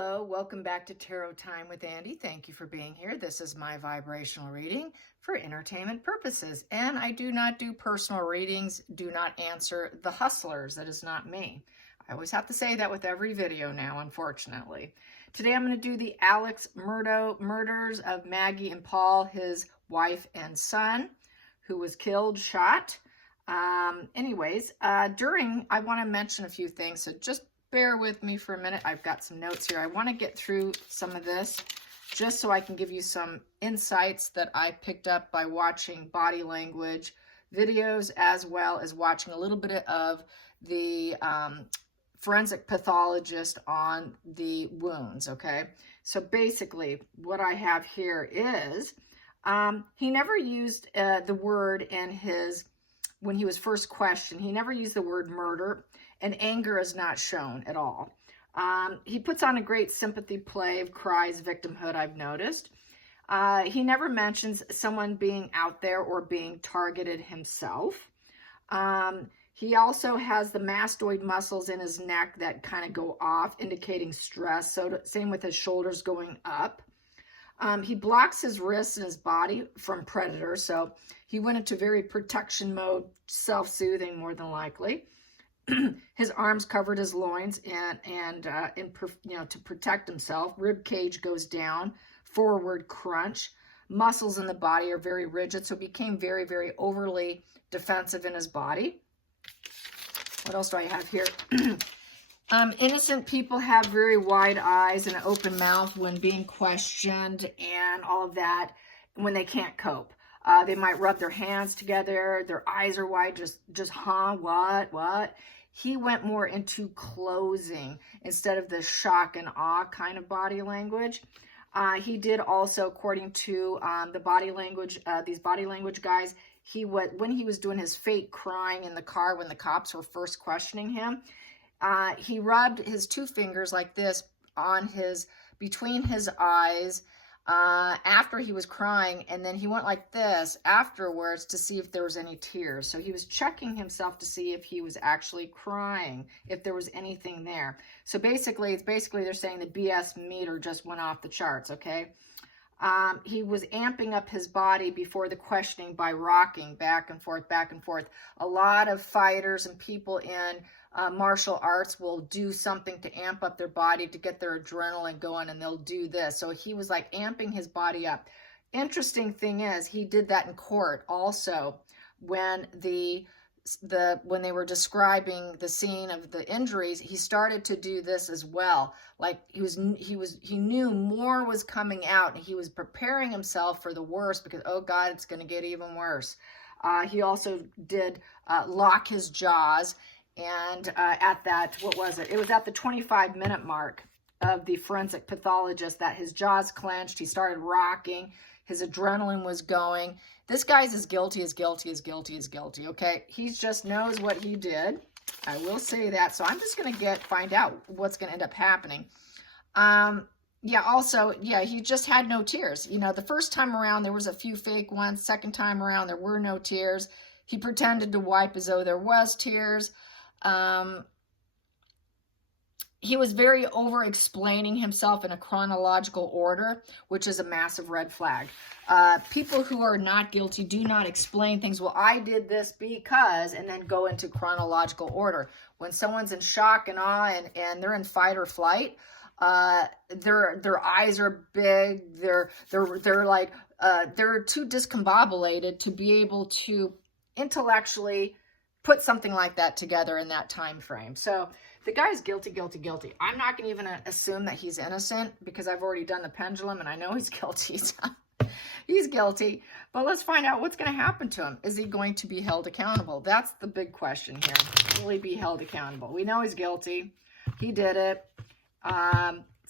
Hello, welcome back to Tarot Time with Andy. Thank you for being here. This is my vibrational reading for entertainment purposes. And I do not do personal readings, do not answer the hustlers. That is not me. I always have to say that with every video now, unfortunately. Today I'm going to do the Alex Murdaugh murders of Maggie and Paul, his wife and son, who was killed, shot. I want to mention a few things, so just bear with me for a minute. I've got some notes here. I want to get through some of this just so I can give you some insights that I picked up by watching body language videos, as well as watching a little bit of the forensic pathologist on the wounds, okay? So basically, what I have here is he never used the word in his, when he was first questioned, he never used the word murder, and anger is not shown at all. He puts on a great sympathy play of cries, victimhood, I've noticed. He never mentions someone being out there or being targeted himself. He also has the mastoid muscles in his neck that kind of go off, indicating stress. So same with his shoulders going up. He blocks his wrists and his body from predators. So he went into very protection mode, self-soothing more than likely. His arms covered his loins to protect himself. Rib cage goes down, forward crunch. Muscles in the body are very rigid, so he became very, very overly defensive in his body. What else do I have here? Innocent people have very wide eyes and an open mouth when being questioned and all of that when they can't cope. They might rub their hands together. Their eyes are wide, just what? He went more into closing instead of the shock and awe kind of body language. He did also, according to the body language, these body language guys, when he was doing his fake crying in the car when the cops were first questioning him, he rubbed his two fingers like this on between his eyes after he was crying, and then he went like this afterwards to see if there was any tears. So he was checking himself to see if he was actually crying, if there was anything there. So basically, they're saying the BS meter just went off the charts, okay? He was amping up his body before the questioning by rocking back and forth, back and forth. A lot of fighters and people in martial arts will do something to amp up their body to get their adrenaline going, and they'll do this. So he was like amping his body up. Interesting thing is, he did that in court also when when they were describing the scene of the injuries. He started to do this as well. Like he knew more was coming out, and he was preparing himself for the worst because, oh God, it's going to get even worse. He also did lock his jaws. And at that, what was it? It was at the 25-minute mark of the forensic pathologist that his jaws clenched. He started rocking. His adrenaline was going. This guy's as guilty, okay? He just knows what he did. I will say that. So I'm just going to find out what's going to end up happening. He just had no tears. You know, the first time around, there was a few fake ones. Second time around, there were no tears. He pretended to wipe as though there was tears. He was very over-explaining himself in a chronological order, which is a massive red flag. People who are not guilty do not explain things. Well, I did this because, and then go into chronological order. When someone's in shock and awe and they're in fight or flight, their eyes are big. They're too discombobulated to be able to intellectually put something like that together in that time frame. So the guy's guilty. I'm not going to even assume that he's innocent because I've already done the pendulum and I know he's guilty. He's guilty, but let's find out what's going to happen to him. Is he going to be held accountable? That's the big question here. Will he be held accountable? We know he's guilty. He did it.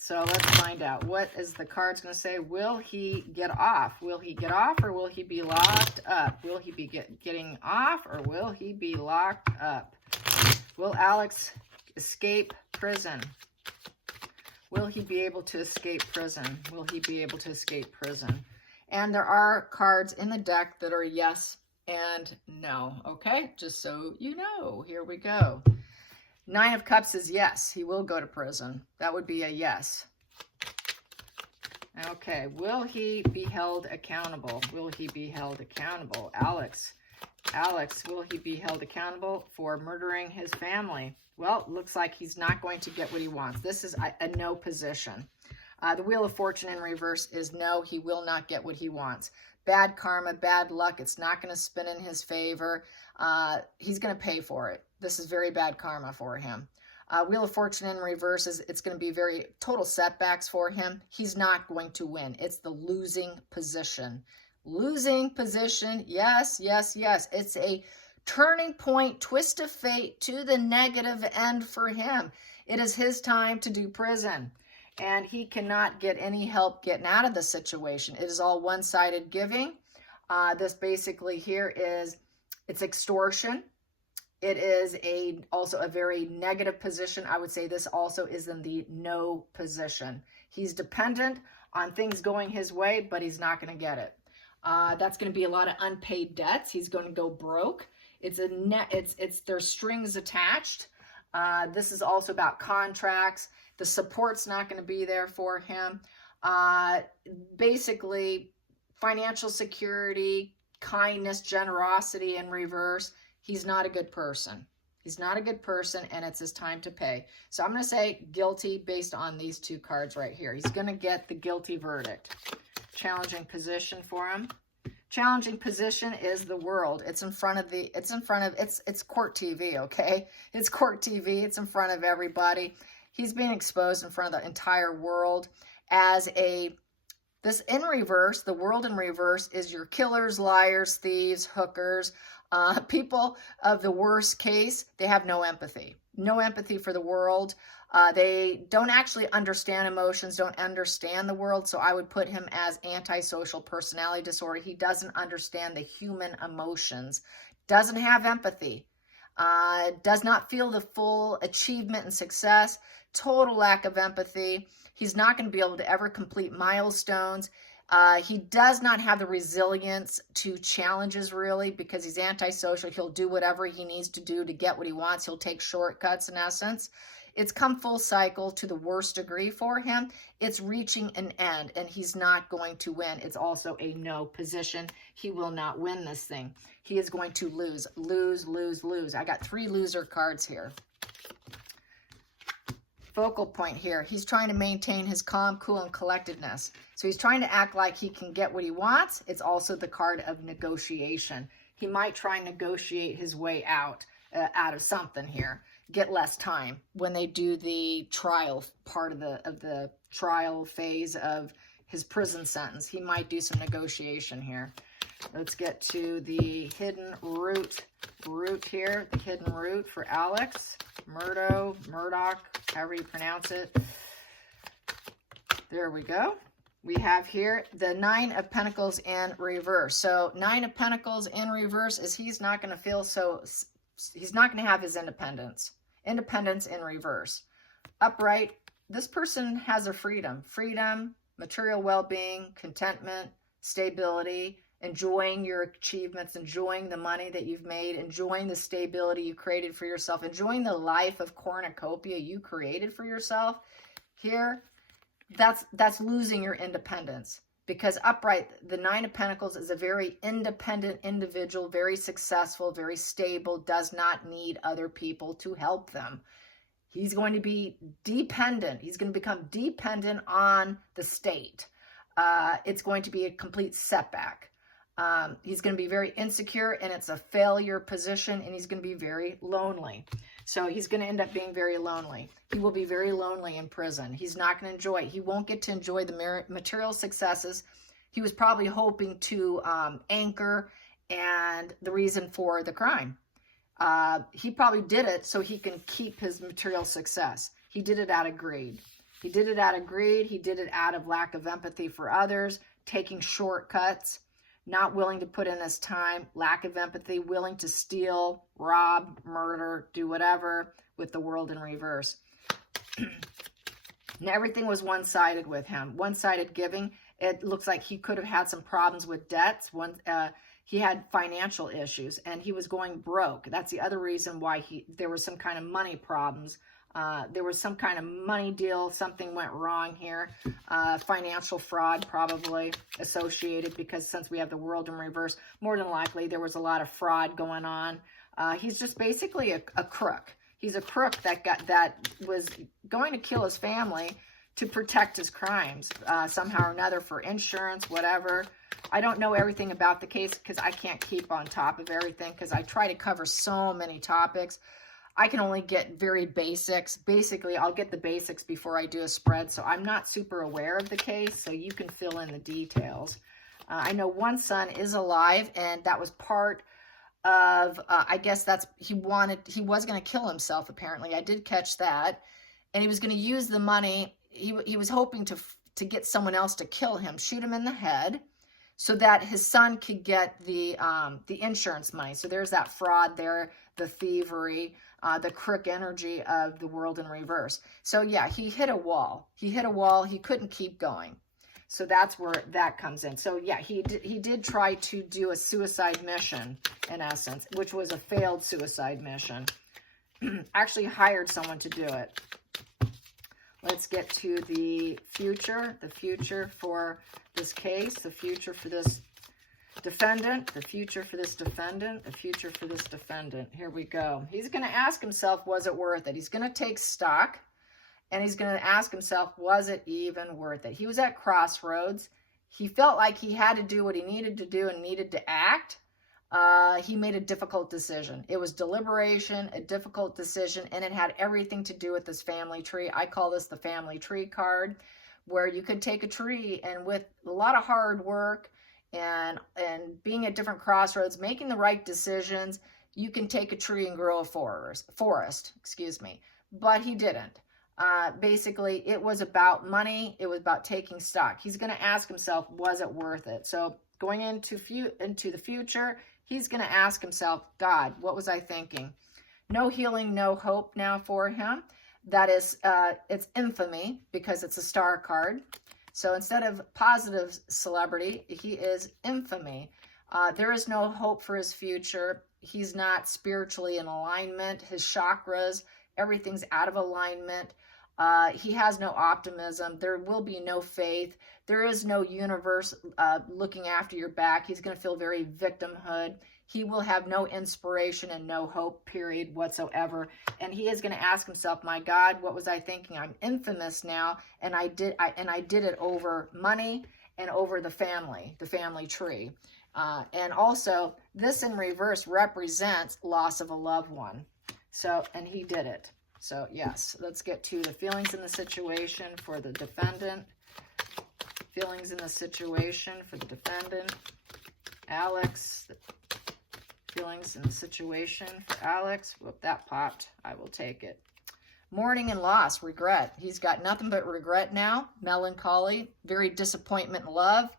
So let's find out. What is the cards going to say? Will he get off? Will he get off, or will he be locked up? Will he be getting off, or will he be locked up? Will Alex escape prison? Will he be able to escape prison? Will he be able to escape prison? And there are cards in the deck that are yes and no, okay? Just so you know. Here we go. Nine of Cups is yes, he will go to prison. That would be a yes. Okay, will he be held accountable? Will he be held accountable? Alex, will he be held accountable for murdering his family? Well, looks like he's not going to get what he wants. This is a no position. The Wheel of Fortune in reverse is no, he will not get what he wants. Bad karma, bad luck. It's not going to spin in his favor. He's going to pay for it. This is very bad karma for him. Wheel of Fortune in reverse is it's going to be very total setbacks for him. He's not going to win. It's the losing position. Losing position. Yes, yes, yes. It's a turning point, twist of fate to the negative end for him. It is his time to do prison. And he cannot get any help getting out of the situation. It is all one-sided giving. This basically here is, it's extortion. It is also a very negative position. I would say this also is in the no position. He's dependent on things going his way, but he's not going to get it. That's going to be a lot of unpaid debts. He's going to go broke. There's strings attached. This is also about contracts. The support's not going to be there for him. Basically, financial security, kindness, generosity in reverse. He's not a good person. He's not a good person, and it's his time to pay. So I'm going to say guilty based on these two cards right here. He's going to get the guilty verdict. Challenging position for him. Challenging position is the World. It's in front of it's court TV, okay? It's court TV. It's in front of everybody. He's being exposed in front of the entire world as this in reverse. The World in reverse is your killers, liars, thieves, hookers, people of the worst case. They have no empathy. No empathy for the world. They don't actually understand emotions, don't understand the world. So I would put him as antisocial personality disorder. He doesn't understand the human emotions, doesn't have empathy, does not feel the full achievement and success, total lack of empathy. He's not going to be able to ever complete milestones. He does not have the resilience to challenges, really, because he's antisocial. He'll do whatever he needs to do to get what he wants. He'll take shortcuts, in essence. It's come full cycle to the worst degree for him. It's reaching an end, and he's not going to win. It's also a no position. He will not win this thing. He is going to lose, lose, lose, lose. I got 3 loser cards here. Focal point here. He's trying to maintain his calm, cool, and collectedness. So he's trying to act like he can get what he wants. It's also the card of negotiation. He might try and negotiate his way out of something here. Get less time when they do the trial part of the trial phase of his prison sentence. He might do some negotiation here. Let's get to the hidden root here. The hidden root for Alex. Murdaugh, however you pronounce it. There we go. We have here the 9 of Pentacles in reverse. So 9 of Pentacles in reverse is he's not going to feel so, he's not going to have his independence. Independence in reverse. Upright, this person has a freedom, material well-being, contentment, stability, enjoying your achievements, enjoying the money that you've made, enjoying the stability you created for yourself, enjoying the life of cornucopia you created for yourself. Here, that's losing your independence, because upright, the 9 of Pentacles is a very independent individual, very successful, very stable, does not need other people to help them. He's going to be dependent. He's going to become dependent on the state. It's going to be a complete setback. He's going to be very insecure, and it's a failure position, and he's going to be very lonely. So he's going to end up being very lonely. He will be very lonely in prison. He's not going to enjoy it. He won't get to enjoy the material successes he was probably hoping to anchor and the reason for the crime. He probably did it so he can keep his material success. He did it out of greed. He did it out of greed. He did it out of lack of empathy for others, taking shortcuts, not willing to put in his time, lack of empathy, willing to steal, rob, murder, do whatever with the World in reverse. And everything was one-sided with him, one-sided giving. It looks like he could have had some problems with debts. He had financial issues, and he was going broke. That's the other reason why there was some kind of money problems There was some kind of money deal. Something went wrong here. Financial fraud probably associated, because since we have the world in reverse, more than likely there was a lot of fraud going on. He's just basically a crook. He's a crook that was going to kill his family to protect his crimes somehow or another, for insurance, whatever. I don't know everything about the case because I can't keep on top of everything, because I try to cover so many topics. I can only get very basics. Basically, I'll get the basics before I do a spread, so I'm not super aware of the case, so you can fill in the details. I know one son is alive, and that was part of, I guess he was going to kill himself, apparently. I did catch that. And he was going to use the money. He was hoping to get someone else to kill him, shoot him in the head, so that his son could get the insurance money. So there's that fraud there, the thievery, the crook energy of the world in reverse. So yeah, he hit a wall. He hit a wall. He couldn't keep going. So that's where that comes in. So yeah, he did try to do a suicide mission, in essence, which was a failed suicide mission. Actually hired someone to do it. Let's get to the future for this case, the future for this defendant, the future for this defendant, the future for this defendant. Here we go. He's going to ask himself, was it worth it? He's going to take stock, and he's going to ask himself, was it even worth it? He was at crossroads. He felt like he had to do what he needed to do and needed to act. He made a difficult decision. It was deliberation, a difficult decision, and it had everything to do with this family tree. I call this the family tree card, where you could take a tree, and with a lot of hard work and being at different crossroads, making the right decisions, you can take a tree and grow a forest, excuse me. But he didn't. Basically, it was about money. It was about taking stock. He's going to ask himself, was it worth it? So going into the future, he's going to ask himself, God, what was I thinking? No healing, no hope now for him. That is, it's infamy, because it's a star card. So instead of positive celebrity, he is infamy. There is no hope for his future. He's not spiritually in alignment. His chakras, everything's out of alignment. He has no optimism. There will be no faith. There is no universe looking after your back. He's going to feel very victimhood. He will have no inspiration and no hope, period, whatsoever. And he is going to ask himself, my God, what was I thinking? I'm infamous now, and I did it over money and over the family tree. And also, this in reverse represents loss of a loved one. So, and he did it. So, yes, let's get to the feelings in the situation for the defendant. Feelings in the situation for the defendant. Alex. Feelings in the situation for Alex. Whoop, that popped. I will take it. Mourning and loss, regret. He's got nothing but regret now. Melancholy, very disappointment and love.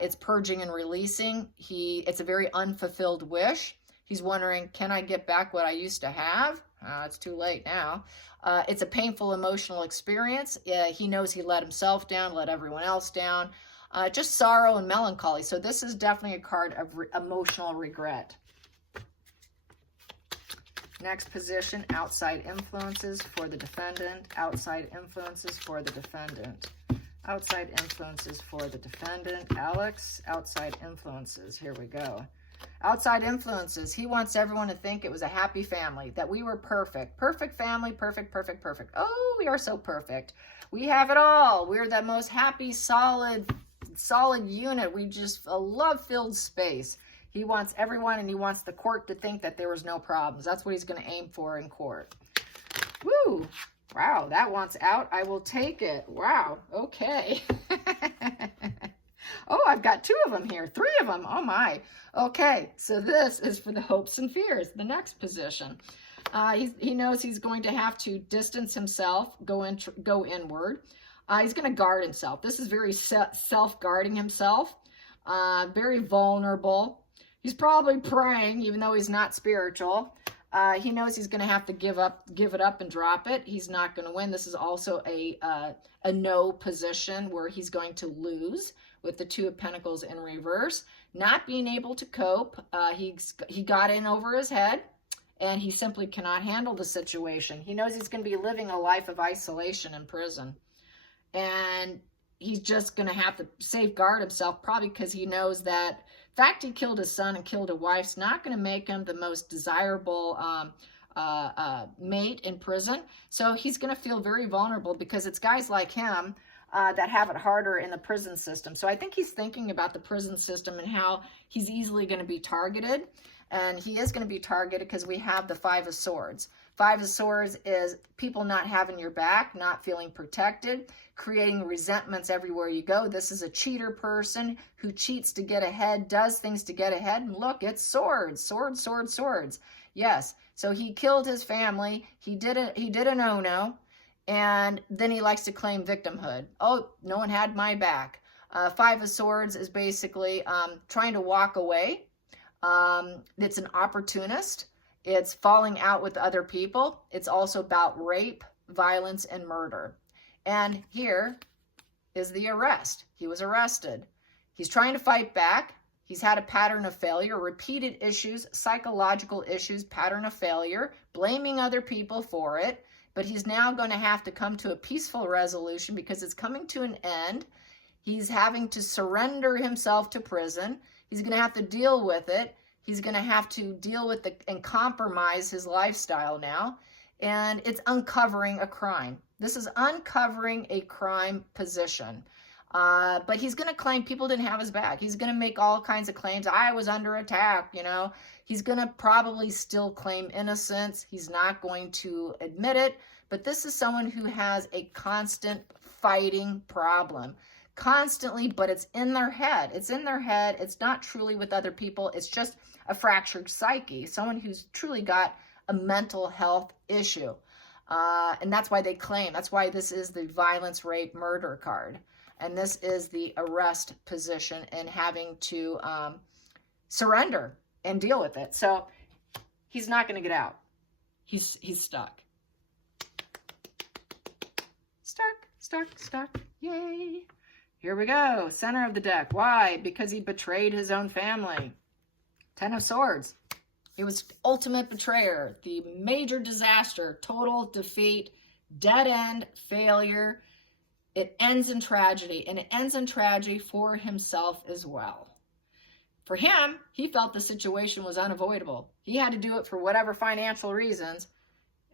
It's purging and releasing. It's a very unfulfilled wish. He's wondering, can I get back what I used to have? It's too late now. It's a painful emotional experience. He knows he let himself down, let everyone else down. Just sorrow and melancholy. So this is definitely a card of emotional regret. Next position, outside influences for the defendant. Outside influences for the defendant. Outside influences for the defendant. Alex, outside influences. Here we go. Outside influences. He wants everyone to think it was a happy family, that we were perfect. Perfect family, perfect, perfect, perfect. Oh, we are so perfect. We have it all. We're the most happy, solid unit. We just a love-filled space. He wants everyone, and he wants the court to think that there was no problems. That's what he's going to aim for in court. Woo! Wow, that wants out. I will take it. Wow, okay. Oh, I've got 2 of them here. 3 of them. Oh, my. Okay, so this is for the hopes and fears, the next position. He knows he's going to have to distance himself, go inward. He's going to guard himself. This is very self-guarding himself, very vulnerable. He's probably praying, even though he's not spiritual. He knows he's going to have to give it up and drop it. He's not going to win. This is also a no position where he's going to lose with the 2 of Pentacles in reverse. Not being able to cope. He got in over his head, and he simply cannot handle the situation. He knows he's going to be living a life of isolation in prison, and he's just going to have to safeguard himself, probably because he knows that the fact he killed his son and killed a wife's not going to make him the most desirable mate in prison. So he's going to feel very vulnerable, because it's guys like him that have it harder in the prison system. So I think he's thinking about the prison system and how he's easily going to be targeted. And he is going to be targeted because we have the Five of Swords. Five of Swords is people not having your back, not feeling protected, creating resentments everywhere you go. This is a cheater person who cheats to get ahead, does things to get ahead. And look, it's swords, swords, swords, swords. Yes, so he killed his family. He did a no-no. And then he likes to claim victimhood. Oh, no one had my back. Five of Swords is basically trying to walk away. It's an opportunist. It's falling out with other people. It's also about rape, violence, and murder. And here is the arrest. He was arrested. He's trying to fight back. He's had a pattern of failure, repeated issues, psychological issues, pattern of failure, blaming other people for it. But he's now going to have to come to a peaceful resolution because it's coming to an end. He's having to surrender himself to prison. He's going to have to deal with it. He's going to have to deal with and compromise his lifestyle now. And it's uncovering a crime. This is uncovering a crime position. But he's going to claim people didn't have his back. He's going to make all kinds of claims. I was under attack, you know. He's going to probably still claim innocence. He's not going to admit it. But this is someone who has a constant fighting problem. Constantly, but it's in their head. It's in their head. It's not truly with other people. It's just a fractured psyche. Someone who's truly got a mental health issue. And that's why they claim. That's why this is the violence, rape, murder card. And this is the arrest position and having to surrender and deal with it. So he's not going to get out. He's stuck. Stuck. Yay. Here we go. Center of the deck. Why? Because he betrayed his own family. Ten of Swords. He was ultimate betrayer. The major disaster, total defeat, dead end, failure. It ends in tragedy, and it ends in tragedy for himself as well. For him, he felt the situation was unavoidable. He had to do it for whatever financial reasons.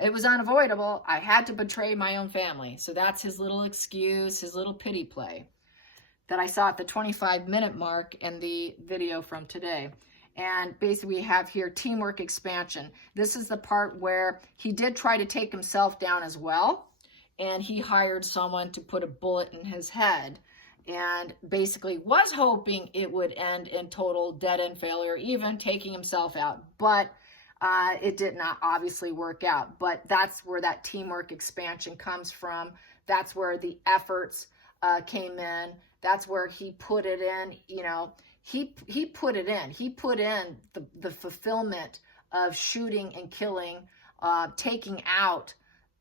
It was unavoidable. I had to betray my own family. So that's his little excuse, his little pity play that I saw at the 25-minute mark in the video from today. And basically we have here teamwork expansion. This is the part where he did try to take himself down as well. And he hired someone to put a bullet in his head and basically was hoping it would end in total dead-end failure, even taking himself out. But it did not obviously work out. But that's where that teamwork expansion comes from. That's where the efforts came in. That's where he put it in, you know. He put it in. He put in the fulfillment of shooting and killing, taking out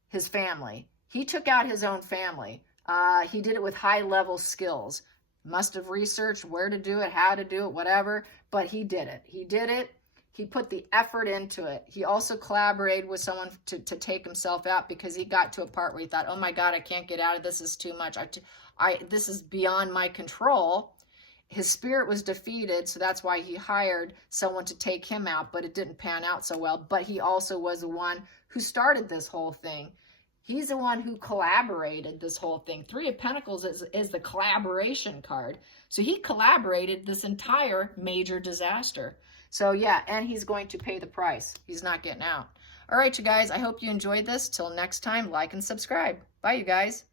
his family. He took out his own family. He did it with high-level skills. Must have researched where to do it, how to do it, whatever, but he did it. He did it. He put the effort into it. He also collaborated with someone to take himself out because he got to a part where he thought, oh my God, I can't get out of this. This is too much. This is beyond my control. His spirit was defeated, so that's why he hired someone to take him out, but it didn't pan out so well. But he also was the one who started this whole thing. He's the one who collaborated this whole thing. Three of Pentacles is the collaboration card. So he collaborated this entire major disaster. So yeah, and he's going to pay the price. He's not getting out. All right, you guys, I hope you enjoyed this. Till next time, like and subscribe. Bye, you guys.